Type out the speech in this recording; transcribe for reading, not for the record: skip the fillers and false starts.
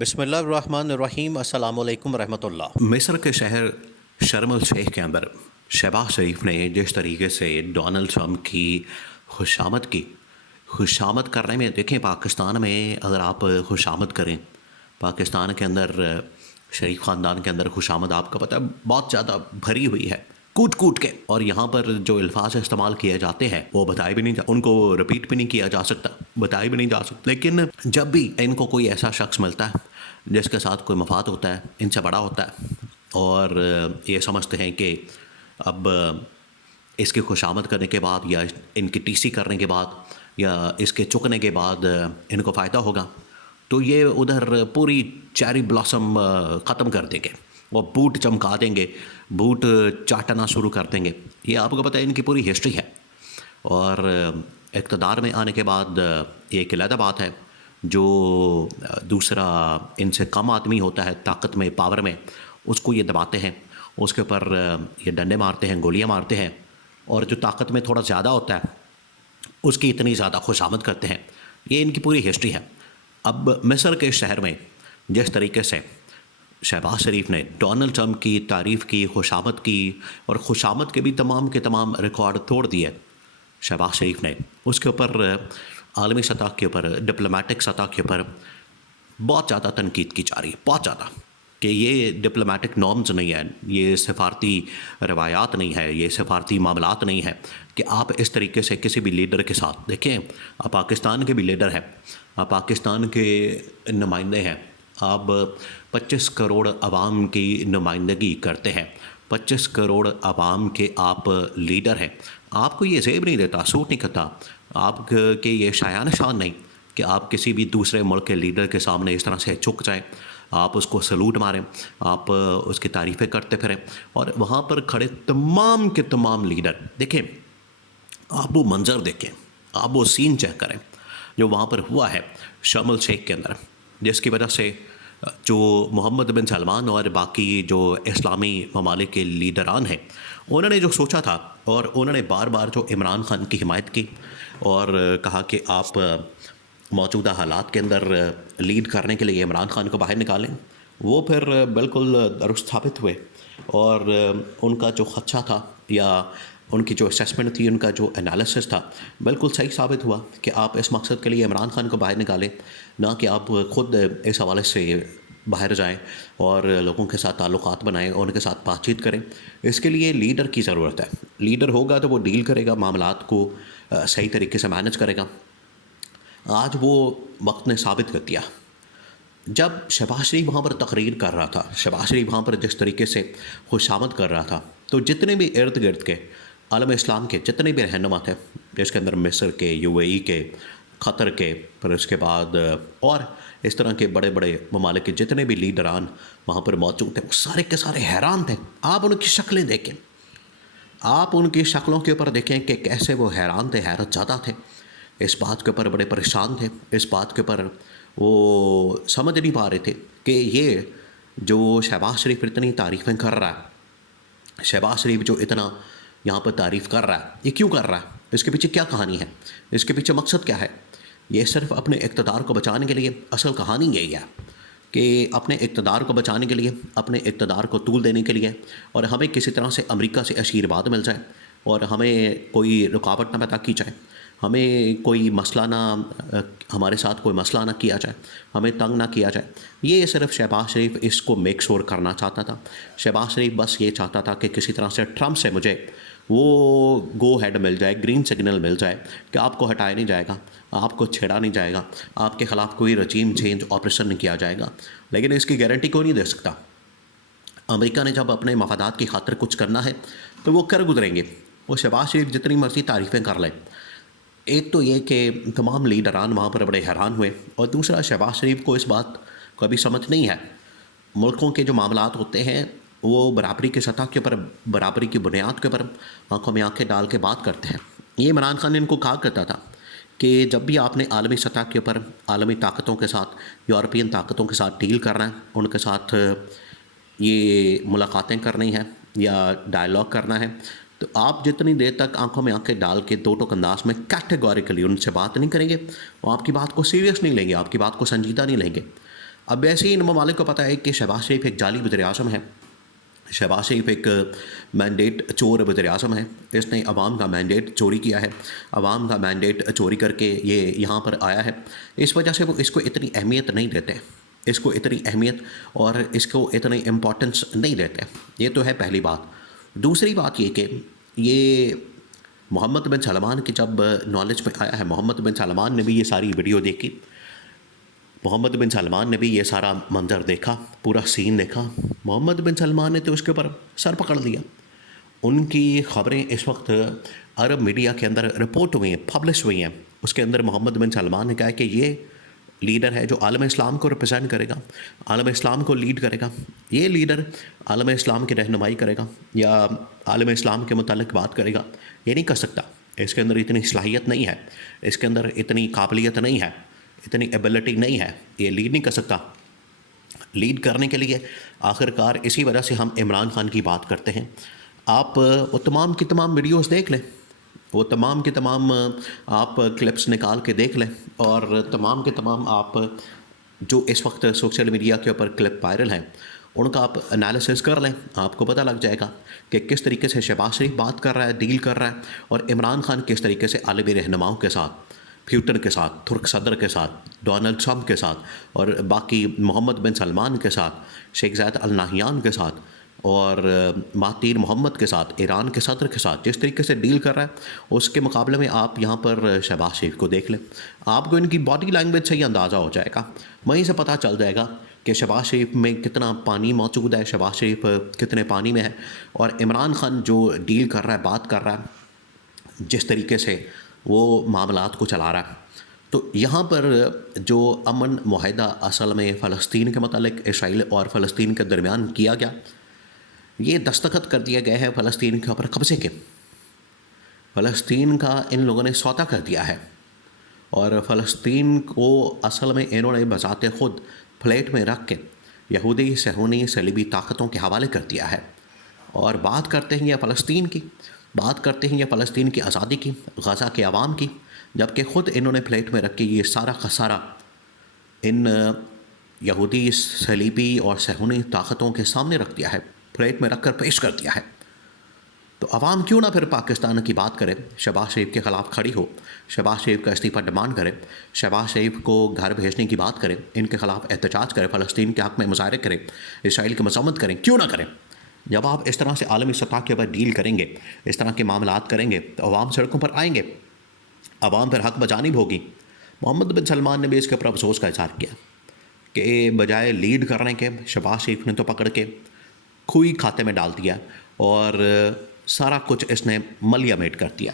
بسم اللہ الرحمن الرحیم، السلام علیکم ورحمۃ اللہ۔ مصر کے شہر شرم الشیخ کے اندر شہباز شریف نے جس طریقے سے ڈونلڈ ٹرمپ کی خوشامد کرنے میں، دیکھیں پاکستان میں اگر آپ خوشامد کریں، پاکستان کے اندر شریف خاندان کے اندر خوشامد آپ کا پتہ ہے بہت زیادہ بھری ہوئی ہے، کوٹ کوٹ کے، اور یہاں پر جو الفاظ استعمال کیے جاتے ہیں وہ بتائے بھی نہیں ان کو رپیٹ بھی نہیں کیا جا سکتا، بتائے بھی نہیں جا سکتا۔ لیکن جب بھی ان کو کوئی ایسا شخص ملتا ہے جس کے ساتھ کوئی مفاد ہوتا ہے، ان سے بڑا ہوتا ہے، اور یہ سمجھتے ہیں کہ اب اس کی خوشامد کرنے کے بعد یا ان کی ٹی سی کرنے کے بعد یا اس کے چکنے کے بعد ان کو فائدہ ہوگا، تو یہ ادھر پوری چیری بلاسم ختم کر دیں گے، وہ بوٹ چمکا دیں گے، بوٹ چاٹنا شروع کر دیں گے۔ یہ آپ کو پتہ ہے ان کی پوری ہسٹری ہے، اور اقتدار میں آنے کے بعد ایک علیحدہ بات ہے، جو دوسرا ان سے کم آدمی ہوتا ہے طاقت میں، پاور میں، اس کو یہ دباتے ہیں، اس کے اوپر یہ ڈنڈے مارتے ہیں، گولیاں مارتے ہیں، اور جو طاقت میں تھوڑا زیادہ ہوتا ہے اس کی اتنی زیادہ خوشامد کرتے ہیں۔ یہ ان کی پوری ہسٹری ہے۔ اب مصر کے شہر میں جس طریقے سے شہباز شریف نے ڈونلڈ ٹرمپ کی تعریف کی، خوشامد کی، اور خوشامد کے بھی تمام کے تمام ریکارڈ توڑ دیے شہباز شریف نے، اس کے اوپر عالمی سطح کے اوپر، ڈپلومیٹک سطح کے اوپر بہت زیادہ تنقید کی جا رہی ہے، بہت زیادہ، کہ یہ ڈپلومیٹک نارمز نہیں ہے، یہ سفارتی روایات نہیں ہے، یہ سفارتی معاملات نہیں ہے کہ آپ اس طریقے سے کسی بھی لیڈر کے ساتھ، دیکھیں آپ پاکستان کے بھی لیڈر ہیں، آپ پاکستان کے نمائندے ہیں، آپ 25 کروڑ عوام کی نمائندگی کرتے ہیں، 25 کروڑ عوام کے آپ لیڈر ہیں، آپ کو یہ زیب نہیں دیتا، سوٹ نہیں کرتا، آپ کے یہ شایان شان نہیں کہ آپ کسی بھی دوسرے ملک کے لیڈر کے سامنے اس طرح سے جھک جائیں، آپ اس کو سلوٹ ماریں، آپ اس کی تعریفیں کرتے پھریں، اور وہاں پر کھڑے تمام کے تمام لیڈر، دیکھیں آپ وہ منظر دیکھیں، آپ وہ سین چیک کریں جو وہاں پر ہوا ہے شرم الشیخ کے اندر، جس کی وجہ سے جو محمد بن سلمان اور باقی جو اسلامی ممالک کے لیڈران ہیں، انہوں نے جو سوچا تھا، اور انہوں نے بار بار جو عمران خان کی حمایت کی اور کہا کہ آپ موجودہ حالات کے اندر لیڈ کرنے کے لیے عمران خان کو باہر نکالیں، وہ پھر بالکل درست ثابت ہوئے، اور ان کا جو خدشہ تھا یا ان کی جو اسیسمنٹ تھی، ان کا جو انالیسس تھا، بالکل صحیح ثابت ہوا کہ آپ اس مقصد کے لیے عمران خان کو باہر نکالیں، نہ کہ آپ خود اس حوالے سے باہر جائیں اور لوگوں کے ساتھ تعلقات بنائیں اور ان کے ساتھ بات چیت کریں۔ اس کے لیے لیڈر کی ضرورت ہے، لیڈر ہوگا تو وہ ڈیل کرے گا، معاملات کو صحیح طریقے سے مینج کرے گا۔ آج وہ وقت نے ثابت کر دیا، جب شہباز شریف وہاں پر تقریر کر رہا تھا، شہباز شریف وہاں پر جس طریقے سے خوشامد کر رہا تھا، تو جتنے بھی ارد گرد کے عالم اسلام کے جتنے بھی رہنما تھے، جس کے اندر مصر کے، یو اے ای کے، قطر کے، پھر اس کے بعد اور اس طرح کے بڑے بڑے ممالک کے جتنے بھی لیڈران وہاں پر موجود تھے، وہ سارے کے سارے حیران تھے۔ آپ ان کی شکلیں دیکھیں، آپ ان کی شکلوں کے اوپر دیکھیں کہ کیسے وہ حیران تھے، حیرت زدہ تھے، اس بات کے اوپر بڑے پریشان تھے، اس بات کے اوپر وہ سمجھ نہیں پا رہے تھے کہ یہ جو شہباز شریف اتنی تعریفیں کر رہا ہے، شہباز شریف جو اتنا یہاں پر تعریف کر رہا ہے، یہ کیوں کر رہا ہے؟ اس کے پیچھے کیا کہانی ہے؟ اس کے پیچھے مقصد کیا ہے؟ یہ صرف اپنے اقتدار کو بچانے کے لیے، اصل کہانی یہی ہے کہ اپنے اقتدار کو بچانے کے لیے، اپنے اقتدار کو طول دینے کے لیے، اور ہمیں کسی طرح سے امریکہ سے آشیرواد مل جائے اور ہمیں کوئی رکاوٹ نہ پیدا کی جائے، ہمیں کوئی مسئلہ نہ، ہمارے ساتھ کوئی مسئلہ نہ کیا جائے، ہمیں تنگ نہ کیا جائے۔ یہ صرف شہباز شریف اس کو میک شور کرنا چاہتا تھا۔ شہباز شریف بس یہ چاہتا تھا کہ کسی طرح سے ٹرمپ سے مجھے وہ گو ہیڈ مل جائے، گرین سگنل مل جائے کہ آپ کو ہٹایا نہیں جائے گا، آپ کو چھیڑا نہیں جائے گا، آپ کے خلاف کوئی رجیم چینج آپریشن نہیں کیا جائے گا۔ لیکن اس کی گارنٹی کوئی نہیں دے سکتا۔ امریکہ نے جب اپنے مفادات کی خاطر کچھ کرنا ہے تو وہ کر گزریں گے، وہ شہباز شریف جتنی مرضی تعریفیں کر لیں۔ ایک تو یہ کہ تمام لیڈران وہاں پر بڑے حیران ہوئے، اور دوسرا شہباز شریف کو اس بات کو ابھی سمجھ نہیں ہے۔ ملکوں کے جو معاملات ہوتے ہیں وہ برابری کی سطح کے اوپر، برابری کی بنیاد کے اوپر آنکھوں میں آنکھیں ڈال کے بات کرتے ہیں۔ یہ عمران خان نے ان کو کہا کرتا تھا کہ جب بھی آپ نے عالمی سطح کے اوپر عالمی طاقتوں کے ساتھ، یورپین طاقتوں کے ساتھ ڈیل کرنا ہے، ان کے ساتھ یہ ملاقاتیں کرنی ہیں یا ڈائلاگ کرنا ہے، تو آپ جتنی دیر تک آنکھوں میں آنکھیں ڈال کے دو ٹوک انداز میں کیٹیگوریکلی ان سے بات نہیں کریں گے، وہ آپ کی بات کو سیریس نہیں لیں گے، آپ کی بات کو سنجیدہ نہیں لیں گے۔ اب ویسے ہی ان ممالک کو پتہ ہے کہ شہباز شریف ایک جعلی وزیر اعظم ہے، شہباز شریف ایک مینڈیٹ چور وزیر اعظم ہے، اس نے عوام کا مینڈیٹ چوری کیا ہے، عوام کا مینڈیٹ چوری کر کے یہ یہاں پر آیا ہے، اس وجہ سے وہ اس کو اتنی اہمیت نہیں دیتے، اس کو اتنی اہمیت اور اس کو اتنی امپورٹنس نہیں دیتے۔ یہ تو ہے پہلی بات۔ دوسری بات یہ کہ یہ محمد بن سلمان کی جب نالج میں آیا ہے، محمد بن سلمان نے بھی یہ ساری ویڈیو دیکھی، محمد بن سلمان نے بھی یہ سارا منظر دیکھا، پورا سین دیکھا، محمد بن سلمان نے تو اس کے اوپر سر پکڑ لیا۔ ان کی خبریں اس وقت عرب میڈیا کے اندر رپورٹ ہوئی ہیں، پبلش ہوئی ہیں، اس کے اندر محمد بن سلمان نے کہا کہ یہ لیڈر ہے جو عالم اسلام کو ریپرزینٹ کرے گا، عالم اسلام کو لیڈ کرے گا، یہ لیڈر عالم اسلام کی رہنمائی کرے گا یا عالم اسلام کے متعلق بات کرے گا، یہ نہیں کر سکتا، اس کے اندر اتنی صلاحیت نہیں ہے، اس کے اندر اتنی قابلیت نہیں ہے، اتنی ایبلٹی نہیں ہے، یہ لیڈ نہیں کر سکتا۔ لیڈ کرنے کے لیے آخر کار اسی وجہ سے ہم عمران خان کی بات کرتے ہیں۔ آپ وہ تمام کی تمام ویڈیوز دیکھ لیں، وہ تمام کے تمام آپ کلپس نکال کے دیکھ لیں، اور تمام کے تمام آپ جو اس وقت سوشل میڈیا کے اوپر کلپ وائرل ہیں ان کا آپ انالیسس کر لیں، آپ کو پتہ لگ جائے گا کہ کس طریقے سے شہباز شریف بات کر رہا ہے، ڈیل کر رہا ہے، اور عمران خان کس طریقے سے عالمی رہنماؤں کے ساتھ، پیوٹن کے ساتھ، ترک صدر کے ساتھ، ڈونلڈ ٹرمپ کے ساتھ، اور باقی محمد بن سلمان کے ساتھ، شیخ زاید ال نہیان کے ساتھ، اور مہاتیر محمد کے ساتھ، ایران کے صدر کے ساتھ جس طریقے سے ڈیل کر رہا ہے، اس کے مقابلے میں آپ یہاں پر شہباز شریف کو دیکھ لیں، آپ کو ان کی باڈی لینگویج سے ہی اندازہ ہو جائے گا، وہیں سے پتہ چل جائے گا کہ شہباز شریف میں کتنا پانی موجود ہے، شہباز شریف کتنے پانی میں ہے، اور عمران خان جو ڈیل کر رہا ہے، بات کر رہا ہے، جس طریقے سے وہ معاملات کو چلا رہا ہے۔ تو یہاں پر جو امن معاہدہ اصل میں فلسطین کے متعلق اسرائیل اور فلسطین کے درمیان کیا گیا، یہ دستخط کر دیا گیا ہے فلسطین کے اوپر قبضے کے، فلسطین کا ان لوگوں نے سودا کر دیا ہے، اور فلسطین کو اصل میں انہوں نے بذات خود پلیٹ میں رکھ کے یہودی صہیونی صلیبی طاقتوں کے حوالے کر دیا ہے، اور بات کرتے ہیں یہ فلسطین کی، بات کرتے ہیں یہ فلسطین کی آزادی کی، غزہ کے عوام کی، جبکہ خود انہوں نے پلیٹ میں رکھ کے یہ سارا کا سارا ان یہودی صلیبی اور صہیونی طاقتوں کے سامنے رکھ دیا ہے، پلیٹ میں رکھ کر پیش کر دیا ہے۔ تو عوام کیوں نہ پھر پاکستان کی بات کرے، شہباز شریف کے خلاف کھڑی ہو، شہباز شریف کا استعفیٰ ڈیمانڈ کرے، شہباز شریف کو گھر بھیجنے کی بات کرے، ان کے خلاف احتجاج کرے، فلسطین کے حق میں مظاہرے کرے، اسرائیل کی مذمت کریں، کیوں نہ کریں؟ جب آپ اس طرح سے عالمی سطح کے اوپر ڈیل کریں گے، اس طرح کے معاملات کریں گے، تو عوام سڑکوں پر آئیں گے، عوام پر حق بجانب ہوگی۔ محمد بن سلمان نے بھی اس کے اوپر افسوس کا اظہار کیا کہ بجائے لیڈ کرنے کے شہباز شریف نے تو پکڑ کے کھوئی کھاتے میں ڈال دیا، اور سارا کچھ اس نے ملیا میٹ کر دیا۔